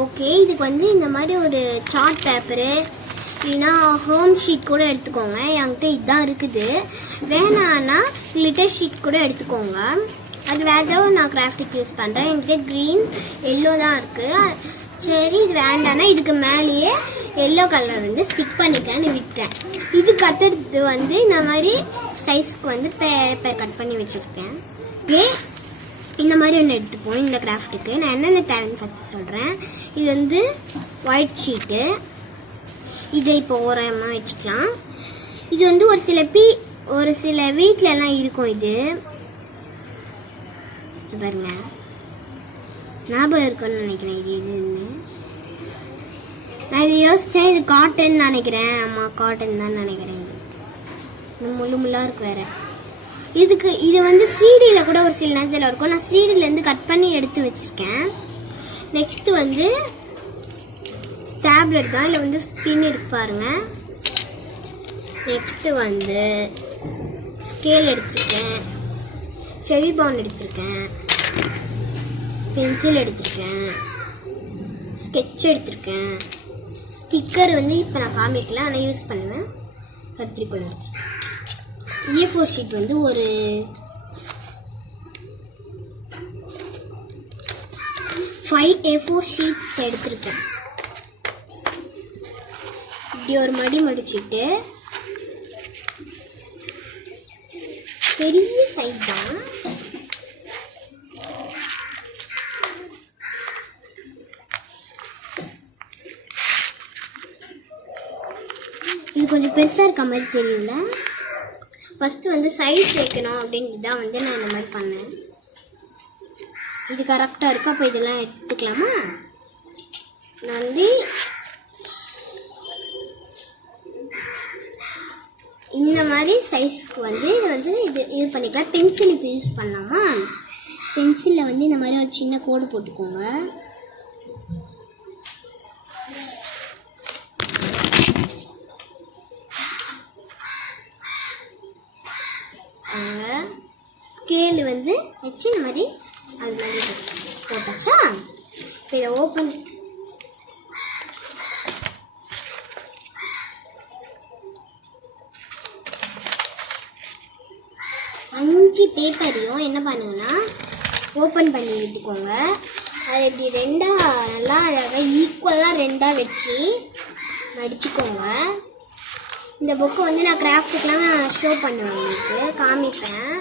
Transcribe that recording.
Okay, இதுக்கு வந்து இந்த மாதிரி ஒரு சார்ட் பேப்பரு இல்லைன்னா ஹோம் ஷீட் கூட எடுத்துக்கோங்க. என்கிட்ட இதுதான் இருக்குது. வேணான்னா கிளிட்டர் ஷீட் கூட எடுத்துக்கோங்க. அது வேறு ஏதாவது நான் கிராஃப்ட்டுக்கு யூஸ் பண்ணுறேன். என்கிட்ட க்ரீன் எல்லோ தான் இருக்குது. சரி, இது வேண்டான்னா இதுக்கு மேலேயே எல்லோ கலர் வந்து ஸ்டிக் பண்ணிக்கலான்னு விட்டேன். இது கத்துறது வந்து இந்த மாதிரி சைஸ்க்கு வந்து பேப்பர் கட் பண்ணி வச்சுருக்கேன். இந்த மாதிரி ஒன்று எடுத்துப்போம். இந்த கிராஃப்ட்டுக்கு நான் என்னென்ன தேவைன்னு ஃபஸ்ட்டு சொல்கிறேன். இது வந்து ஒயிட் ஷீட்டு. இதை இப்போ ஓரமாக வச்சுக்கலாம். இது வந்து ஒரு சில வீட்டிலலாம் இருக்கும். இது பாருங்க, ஞாபகம் இருக்குன்னு நினைக்கிறேன். இதுன்னு நான் இது யோசித்தேன். இது காட்டன் நினைக்கிறேன். ஆமாம், காட்டன் தான் நினைக்கிறேன். இது முள்ளாக இருக்கு வேறு. இது வந்து சீடியில் கூட ஒரு சில நேரத்தில் இருக்கும். நான் சீடியிலேருந்து கட் பண்ணி எடுத்து வச்சுருக்கேன். நெக்ஸ்ட்டு வந்து ஸ்டாப்லர் தான். இல்லை வந்து பின் இருக்கு பாருங்க. நெக்ஸ்ட்டு வந்து ஸ்கேல் எடுத்திருக்கேன், ஃபெவிபாண்ட் எடுத்திருக்கேன், பென்சில் எடுத்திருக்கேன், ஸ்கெட்ச் எடுத்திருக்கேன், ஸ்டிக்கர் வந்து இப்போ நான் காமிக்கல, ஆனால் யூஸ் பண்ணுவேன். கத்திரிக்கோள் எடுத்திருக்கேன். A4 ஷீட் வந்து ஒரு 5 A4 ஷீட்ஸ் எடுத்திருக்கேன். இப்படி ஒரு மடி மடிச்சுட்டு, பெரிய சைஸ் தான். இது கொஞ்சம் பெருசாக இருக்க மாதிரி தெரியல. ஃபஸ்ட்டு வந்து சைஸ் வைக்கணும் அப்படின்ட்டு தான் வந்து நான் இந்த மாதிரி பண்ணேன். இது கரெக்டாக இருக்குது. அப்போ இதெல்லாம் எடுத்துக்கலாமா? நான் வந்து இந்த மாதிரி சைஸ்க்கு வந்து இது பண்ணிக்கலாம். பென்சில் இப்போ யூஸ் பண்ணலாமா? பென்சிலில் வந்து இந்த மாதிரி ஒரு சின்ன கோடு போட்டுக்கோங்க. ஸ்கேல் வந்து வச்சு இந்த மாதிரி அது மாதிரி போட்டாச்சா? இப்போ இதை ஓப்பன் அஞ்சு பேப்பரையும் என்ன பண்ணுங்கன்னா ஓப்பன் பண்ணி விட்டுக்கோங்க. அதை இப்படி ரெண்டாக நல்லா அழகாக ஈக்குவலாக ரெண்டாக வச்சு மடிச்சுக்கோங்க. இந்த புக்கை வந்து நான் கிராஃப்ட்டுக்கெலாம் ஷோ பண்ணுவேன், உங்களுக்கு காமிப்பேன்.